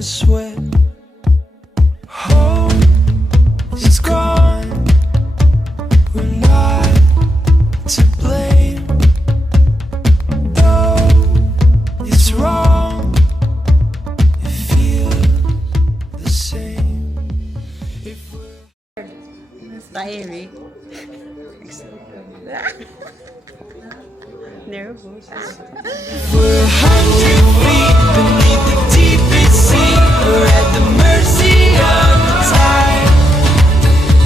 gonna sweat. Home is gone. We're not to blame. Though it's wrong, it feels the same. If we're Diary. Nervous. We're 100 feet beneath the deepest sea. We're at the mercy of the tide.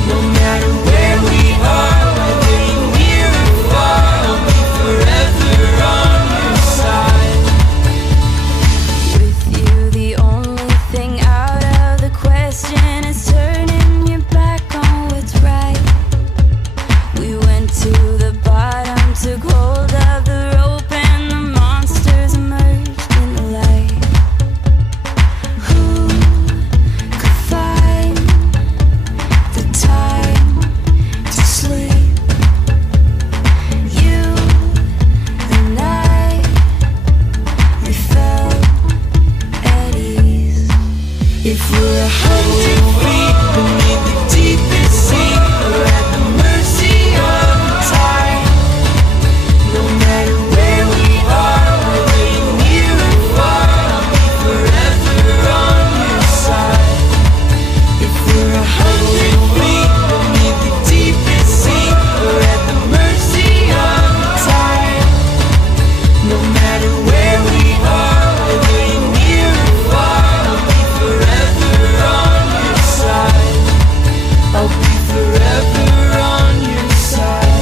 No matter where we are, whether you're near or far, I'll be forever on your side. With you, the only thing out of the question is turning your back on what's right. We went to the bottom, took hold of the rope, and the monsters emerged in the light. Who could find the time to sleep? You and I, we felt at ease. If we're 100 feet beneath the deepest sea, we're at the mercy of the tide. No matter where we are, whether you're near or far, I'll be forever on your side. If we're 100 feet beneath the deepest sea, we're at the mercy of the tide. No matter where we are, whether you're near or far, I'll be forever on your side. I'll be forever on your side.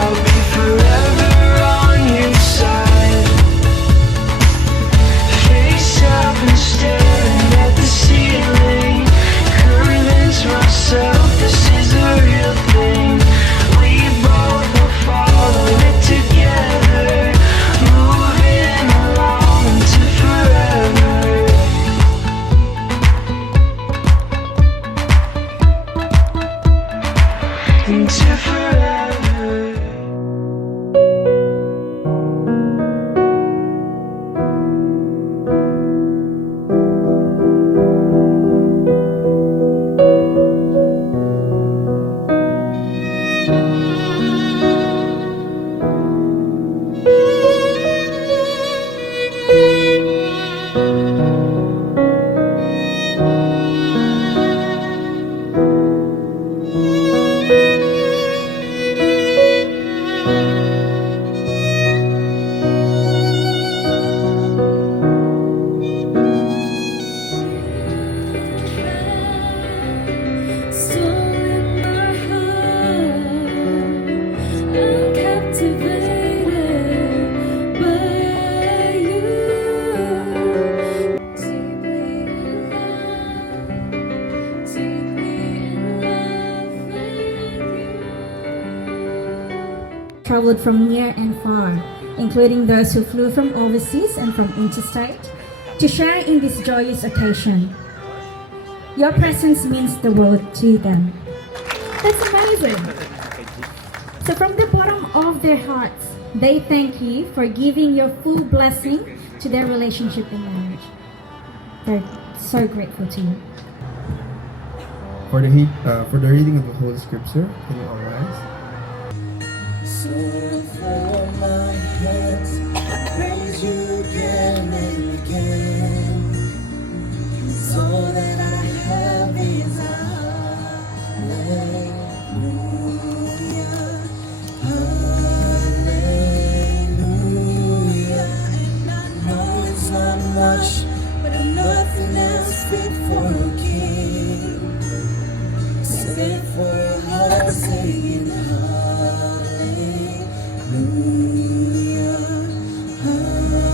I'll be forever on your side. Face up and staring at the ceiling. Convince myself this is a real thing. We both will follow it together, moving along into forever. Into forever. Stolen my heart, I'm captivated by you. Deeply in love with you. Traveled from near and far, including those who flew from overseas and from interstate, to share in this joyous occasion. Your presence means the world to them. That's amazing. So from the bottom of their hearts, they thank you for giving your full blessing to their relationship in marriage. They're so grateful to you. For the reading of the Holy Scripture, can you all rise? So for my head, I praise you again and again. So that I have is hallelujah, hallelujah. And I know it's not much, but I'm nothing else fit for a king. Fit for a heart singing hallelujah, hallelujah.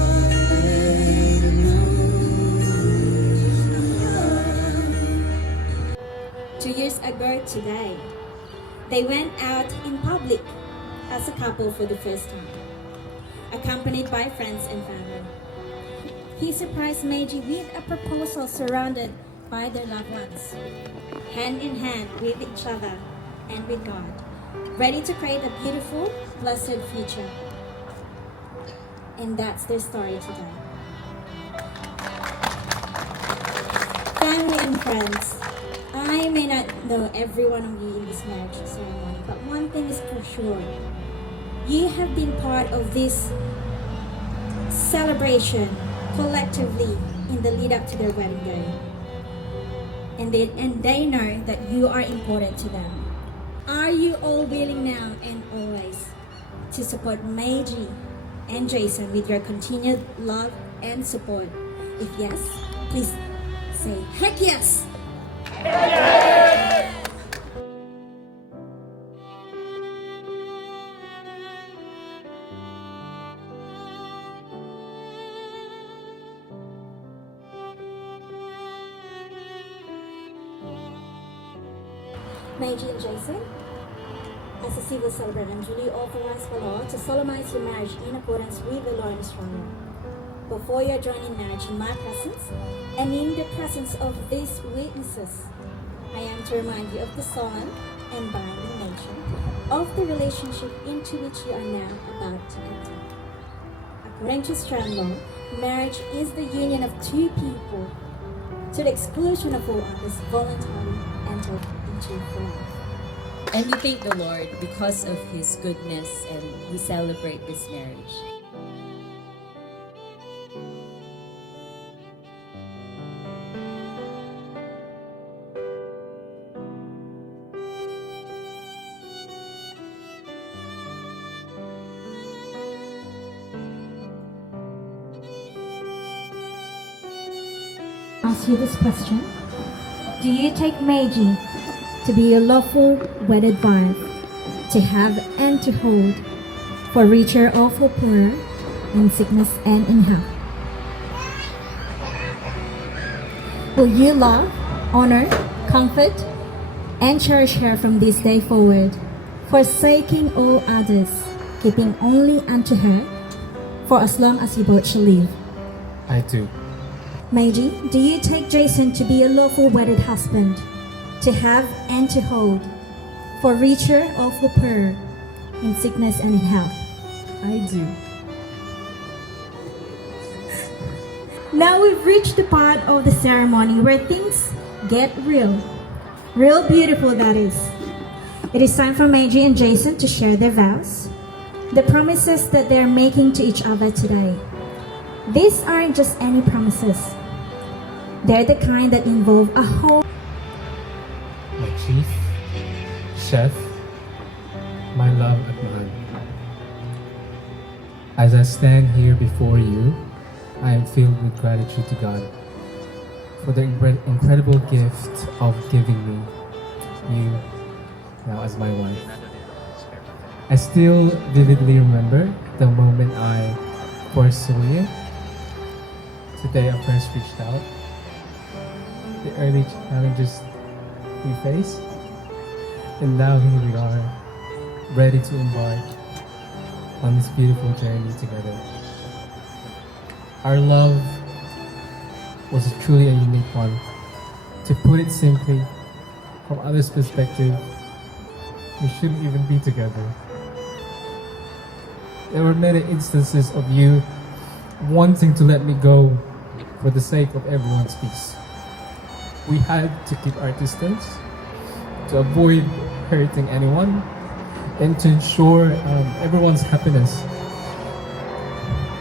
2 years ago today, they went out in public as a couple for the first time, accompanied by friends and family. He surprised Meiji with a proposal surrounded by their loved ones, hand in hand with each other and with God, ready to create a beautiful, blessed future. And that's their story today. friends, I may not know every one of you in this marriage ceremony, but one thing is for sure. You have been part of this celebration collectively in the lead up to their wedding day. And they know that you are important to them. Are you all willing now and always to support Meiji and Jason with your continued love and support? If yes, please say heck yes! Meiji and Jason, as a civil celebrant, duly authorized by law to solemnize your marriage in accordance with the law and instruction. Before you are joined in marriage in my presence and in the presence of these witnesses, I am to remind you of the solemn and binding nature of the relationship into which you are now about to enter. According to Australian law, marriage is the union of two people to the exclusion of all others voluntarily entered into for life. And we thank the Lord because of His goodness, and we celebrate this marriage. Ask you this question. Do you take Meiji to be a lawful wedded wife, to have and to hold, for richer or for poorer, in sickness and in health? Will you love, honor, comfort, and cherish her from this day forward, forsaking all others, keeping only unto her, for as long as you both shall live? I do. Meiji, do you take Jason to be a lawful wedded husband, to have and to hold, for richer or for poorer, in sickness and in health? I do. Now we've reached the part of the ceremony where things get real. Real beautiful, that is. It is time for Meiji and Jason to share their vows, the promises that they're making to each other today. These aren't just any promises. They're the kind that involve a whole My chief, chef, my love at mahal. As I stand here before you, I am filled with gratitude to God for the incredible gift of giving me you now as my wife. I still vividly remember the moment I first saw you. Today I first reached out. The early challenges we faced, and now here we are, ready to embark on this beautiful journey together. Our love was truly a unique one. To put it simply, from others' perspective, we shouldn't even be together. There were many instances of you wanting to let me go for the sake of everyone's peace. We had to keep our distance to avoid hurting anyone and to ensure everyone's happiness.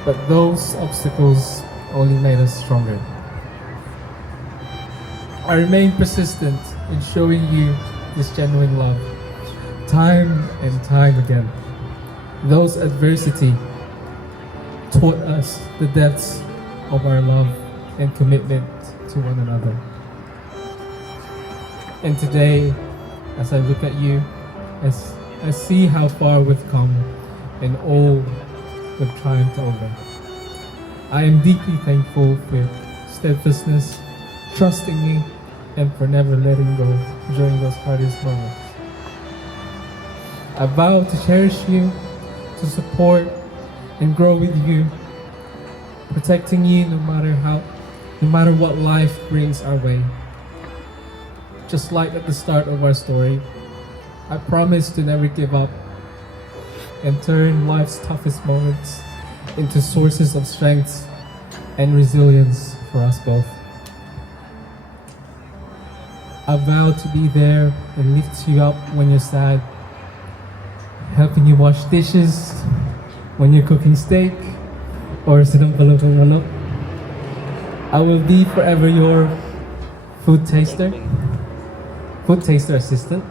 But those obstacles only made us stronger. I remain persistent in showing you this genuine love, time and time again. Those adversity taught us the depths of our love and commitment to one another. And today, as I look at you, as I see how far we've come and all we've triumphed over, I am deeply thankful for your steadfastness, trusting me, and for never letting go during those hardest moments. I vow to cherish you, to support and grow with you, protecting you no matter what life brings our way. Just like at the start of our story, I promise to never give up and turn life's toughest moments into sources of strength and resilience for us both. I vow to be there and lift you up when you're sad, helping you wash dishes when you're cooking steak or sinampalutong manok. I will be forever your food taster assistant.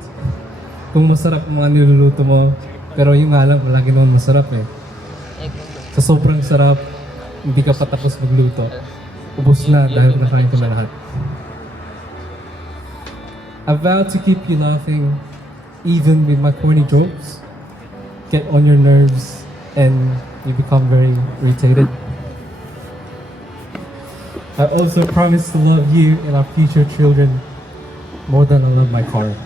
Kung masarap ang mga niluluto mo, pero yung nga lang, lagi naman masarap eh. Sa sobrang sarap, hindi ka pa tapos magluto. Ubus na dahil nakain ko na lahat. I vow to keep you laughing, even with my corny jokes, get on your nerves, and you become very irritated. I also promise to love you and our future children more than I love my car.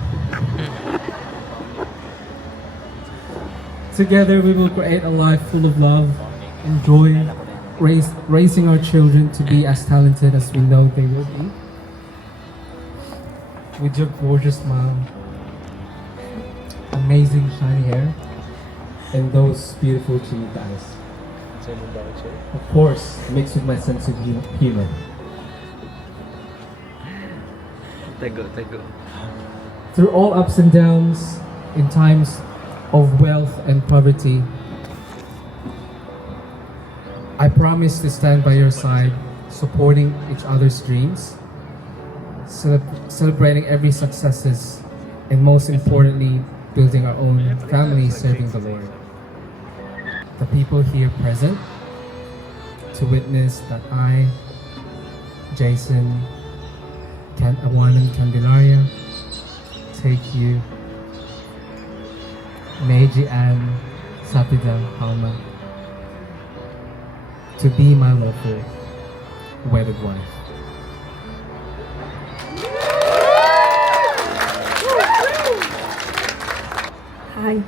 Together we will create a life full of love and joy, raising our children to be as talented as we know they will be. With your gorgeous mom, amazing shiny hair, and those beautiful chinita eyes. Of course, mixed with my sense of humor. Tago. Through all ups and downs, in times of wealth and poverty, I promise to stand by your side, supporting each other's dreams, celebrating every successes, and most importantly, building our own family serving the Lord. The people here present to witness that I, Jason, Awanan Candelaria, take you, Meiji and Sapida Palma, to be my lawful wedded wife. Hi.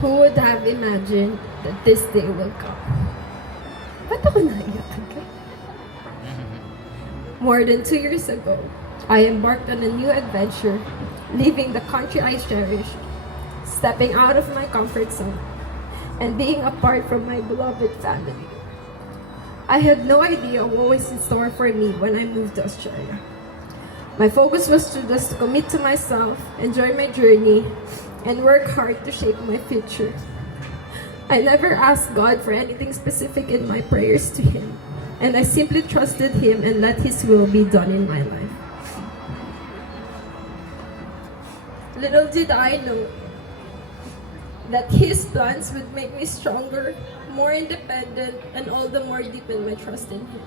Who would have imagined that this day will come? Ba't ako naiyak agad? More than 2 years ago, I embarked on a new adventure, leaving the country I cherish, stepping out of my comfort zone, and being apart from my beloved family. I had no idea what was in store for me when I moved to Australia. My focus was to just commit to myself, enjoy my journey, and work hard to shape my future. I never asked God for anything specific in my prayers to Him, and I simply trusted Him and let His will be done in my life. Little did I know that His plans would make me stronger, more independent, and all the more deepen my trust in Him.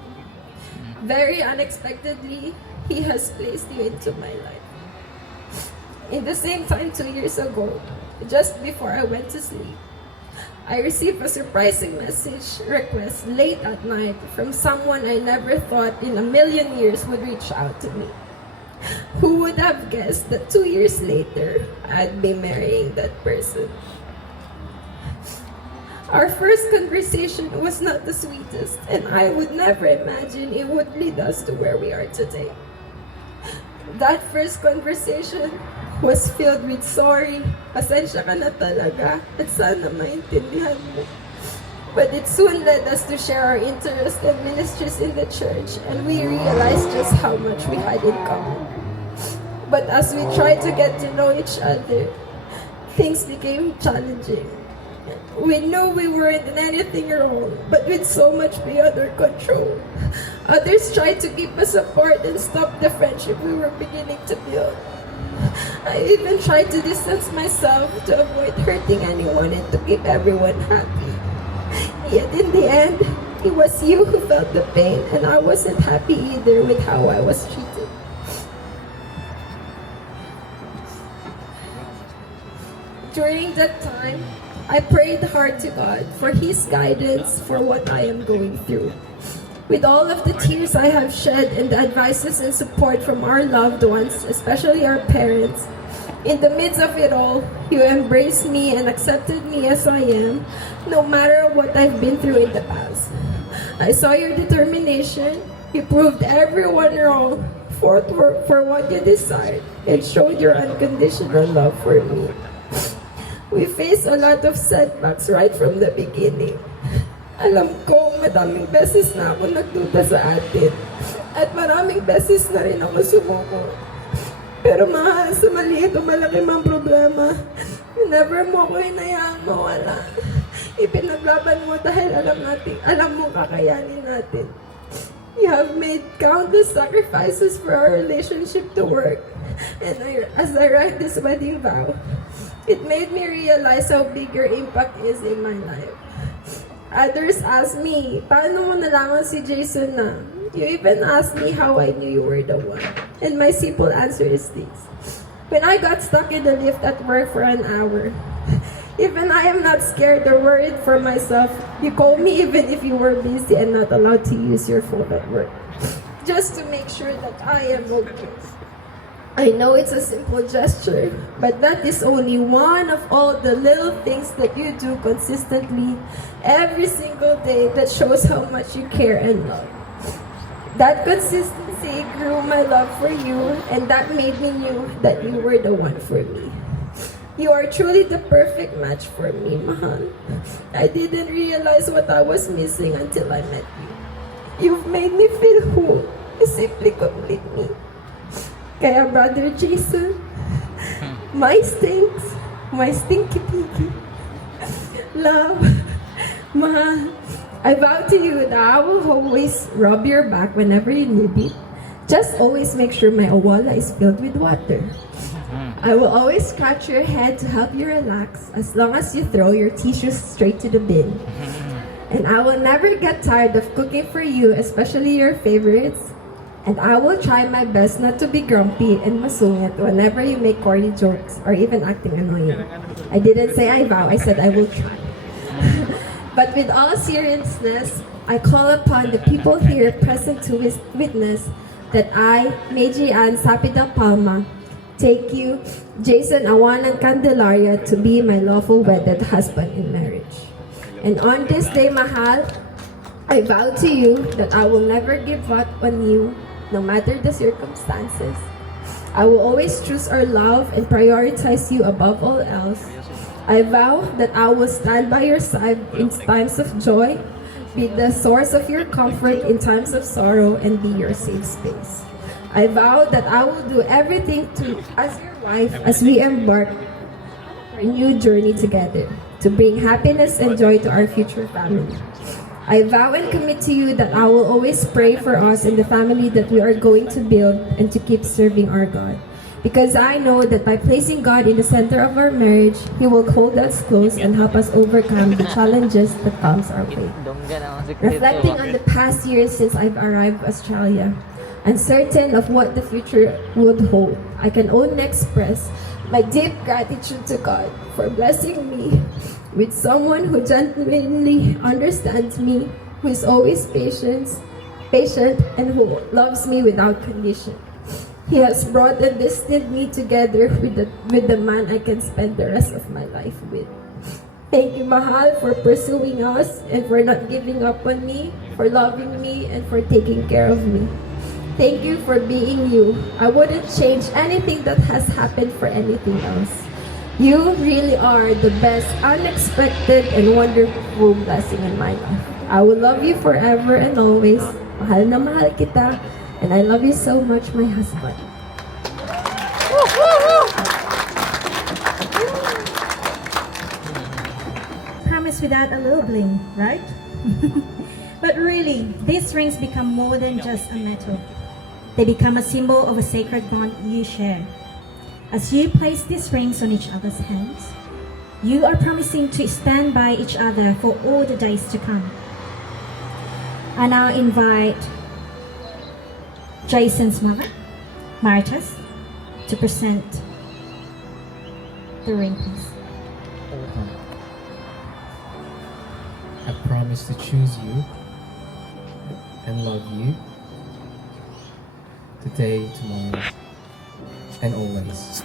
Very unexpectedly, He has placed you into my life. In the same time 2 years ago, just before I went to sleep, I received a surprising message request late at night from someone I never thought in a million years would reach out to me. Who would have guessed that 2 years later, I'd be marrying that person? Our first conversation was not the sweetest, and I would never imagine it would lead us to where we are today. That first conversation was filled with sorry, pasensya ka na talaga, at sana maintindihan mo. But it soon led us to share our interests and ministries in the church, and we realized just how much we had in common. But as we tried to get to know each other, things became challenging. We knew we weren't in anything wrong, but with so much beyond our control. Others tried to keep us apart and stop the friendship we were beginning to build. I even tried to distance myself to avoid hurting anyone and to keep everyone happy. Yet in the end, it was you who felt the pain, and I wasn't happy either with how I was treated. During that time, I prayed hard to God for His guidance for what I am going through. With all of the tears I have shed and the advices and support from our loved ones, especially our parents, in the midst of it all, you embraced me and accepted me as I am, no matter what I've been through in the past. I saw your determination. You proved everyone wrong, fought for what you desired, and showed your unconditional love for me. We faced a lot of setbacks right from the beginning. Alam ko, madaming beses na ako nagduda sa atin. At maraming beses na rin ako sumuko. Pero mahal, sa maliit o malaki mang problema, never mo ko hinayaang mawala. Ipinaglaban mo dahil alam mo kakayanin natin. You have made countless sacrifices for our relationship to work. And as I write this wedding vow, it made me realize how big your impact is in my life. Others ask me, paano mo nalaman si Jason na? You even asked me how I knew you were the one. And my simple answer is this. When I got stuck in the lift at work for an hour, even I am not scared or worried for myself, you called me even if you were busy and not allowed to use your phone at work. Just to make sure that I am okay. I know it's a simple gesture, but that is only one of all the little things that you do consistently every single day that shows how much you care and love. That consistency grew my love for you, and that made me knew that you were the one for me. You are truly the perfect match for me, mahal. I didn't realize what I was missing until I met you. You've made me feel whole. You simply complete me. Kaya, Brother Jason, my stinky pinky, love, mahal, I vow to you that I will always rub your back whenever you need it. Just always make sure my awala is filled with water. I will always scratch your head to help you relax as long as you throw your tissues straight to the bin. And I will never get tired of cooking for you, especially your favorites. And I will try my best not to be grumpy and masungit whenever you make corny jokes or even acting annoying. I didn't say I vow, I said I will try. But with all seriousness, I call upon the people here present to witness that I, Meiji and Sapida Palma, take you, Jason Awanan Candelaria, to be my lawful wedded husband in marriage. And on this day, mahal, I vow to you that I will never give up on you, no matter the circumstances. I will always choose our love and prioritize you above all else. I vow that I will stand by your side in times of joy, be the source of your comfort in times of sorrow, and be your safe space. I vow that I will do everything as your wife as we embark on a new journey together, to bring happiness and joy to our future family. I vow and commit to you that I will always pray for us and the family that we are going to build and to keep serving our God. Because I know that by placing God in the center of our marriage, He will hold us close and help us overcome the challenges that comes our way. Reflecting on the past years since I've arrived to Australia, uncertain of what the future would hold, I can only express my deep gratitude to God for blessing me with someone who genuinely understands me, who is always patient, and who loves me without condition. He has brought and destined me together with the man I can spend the rest of my life with. Thank you, Mahal, for pursuing us and for not giving up on me, for loving me, and for taking care of me. Thank you for being you. I wouldn't change anything that has happened for anything else. You really are the best, unexpected, and wonderful blessing in my life. I will love you forever and always. Mahal na mahal kita, and I love you so much, my husband. Promise without a little bling, right? But really, these rings become more than just a metal. They become a symbol of a sacred bond you share. As you place these rings on each other's hands, you are promising to stand by each other for all the days to come. I now invite Jason's mother, Maritas, to present the ring, please. I promise to choose you and love you today, tomorrow, and always.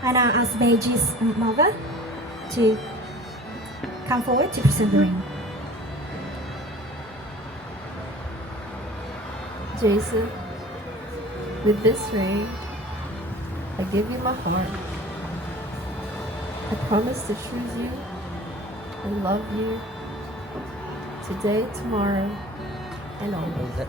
I now ask Meiji's mother to come forward to present the ring. Jason, with this ring, I give you my heart. I promise to choose you and love you today, tomorrow, and always.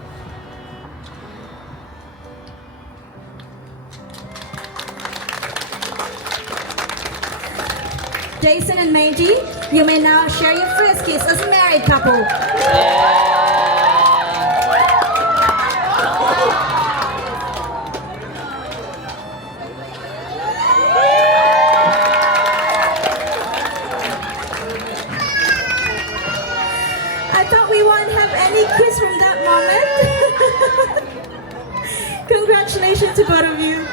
Jason and Meiji, you may now share your first kiss as a married couple. I thought we won't have any kiss from that moment. Congratulations to both of you.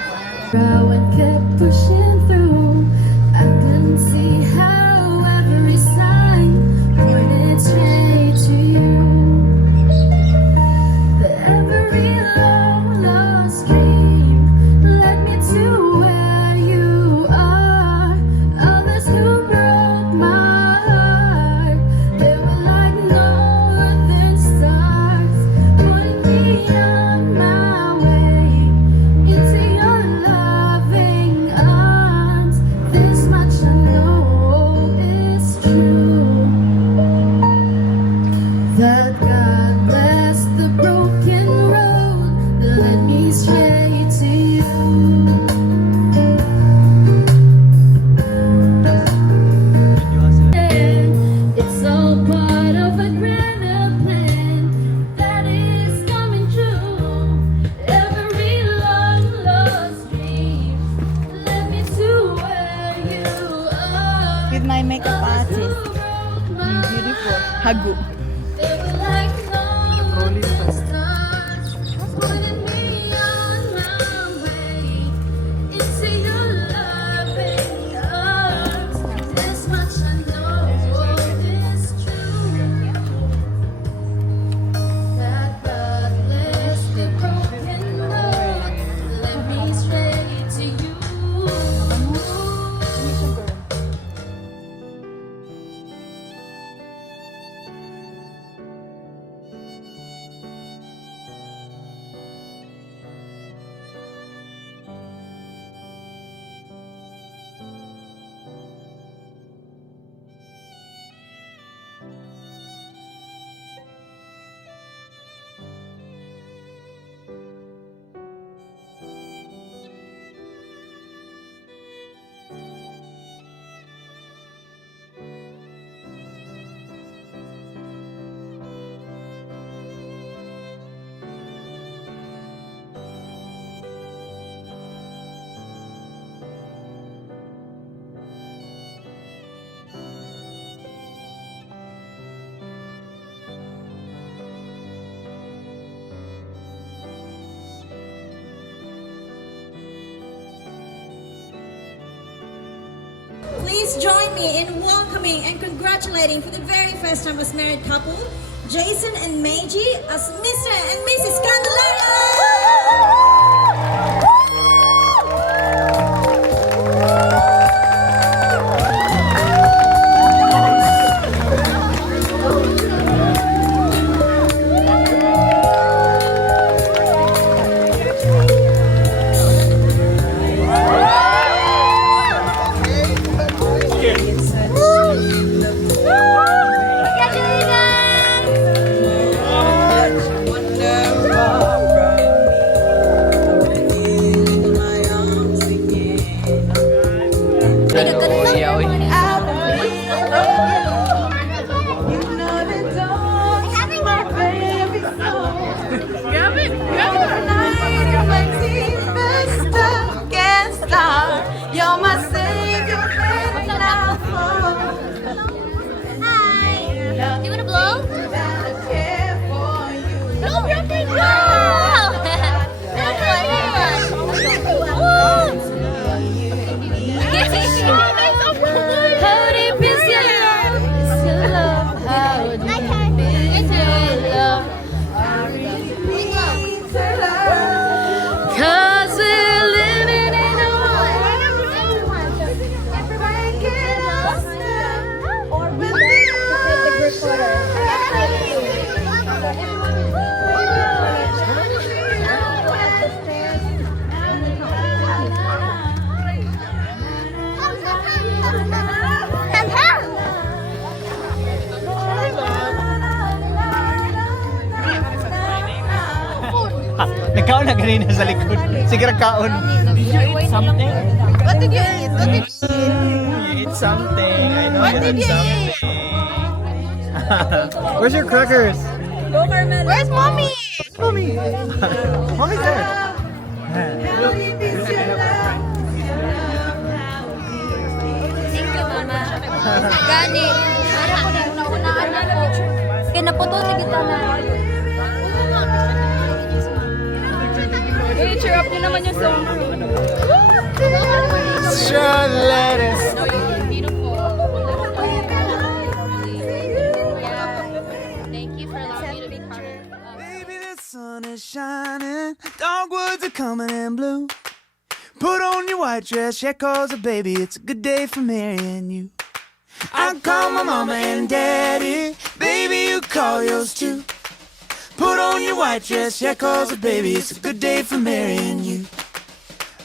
And kept pushing through. I couldn't see how every sign pointed straight to you. But every long lost dream led me to where you are. Others who broke my heart, they were like northern stars, putting me on my way into your loving arms. This much I know is true, that God blessed the broken road that led me straight to you. It's all part of a grander plan that is coming true. Every long lost dream led me to where you are. With my makeup artist. Beautiful. Hagu. They were like northern stars, pointing me on my way into your loving arms. This much I know is true, that God blessed the broken road, led me straight to you. Please join me in welcoming and congratulating for the very first time as married couple, Jason and Meiji as Mr. and Mrs. Candelaria. You're my savior, and I fall. Reyna sa likod. Sige, kaon. Something? What did you eat? What did you eat? You eat something. I know What you did had you something. Where's your crackers? Where's mommy? Mommy. Mommy's there. Thank you, Mama. Gani. Para ko na una-unaan na ko. Kaya naputo na kita na. Cheer up niyo naman yung song. Sure, lettuce. Thank you for allowing me to be part of Baby, the sun is shining, dogwoods are coming in blue. Put on your white dress, yeah, cause baby, it's a good day for marrying you. I call my mama and daddy, baby, you call yours too. Put on your white dress, yeah, cause baby, it's a good day for marrying you.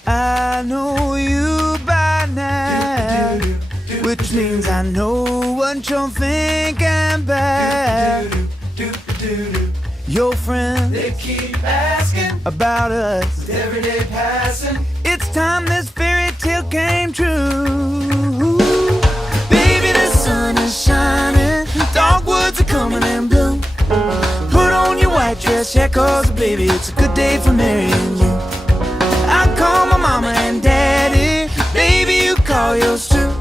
I know you by now, which means I know what you're thinking about. Your friends, they keep asking about us with every day passing. It's time this fairy tale came true. Baby, the sun is shining, dogwoods are coming in bloom. Put on your white dress, yeah, cause baby, it's a good day for marrying you. I call my mama and daddy, baby, you call yours too.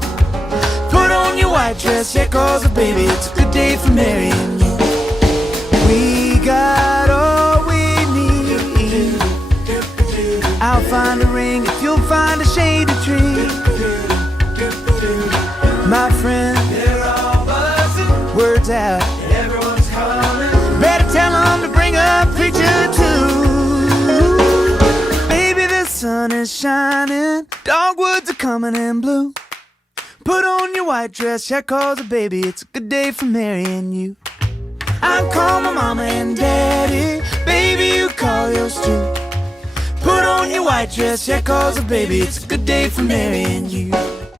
Put on your white dress, yeah, cause baby, it's a good day for marrying you. We got all we need. I'll find a ring if you'll find a shady tree. My friend, they're all buzzing, words out, everyone's coming. Better tell them to bring a preacher too. Baby, the sun is shining, dogwoods are coming in blue. Put on your white dress, yeah, cause baby, it's a good day for marrying you. I call my mama and daddy, baby, you call yours too. Put on your white dress, yeah, cause baby, it's a good day for marrying you.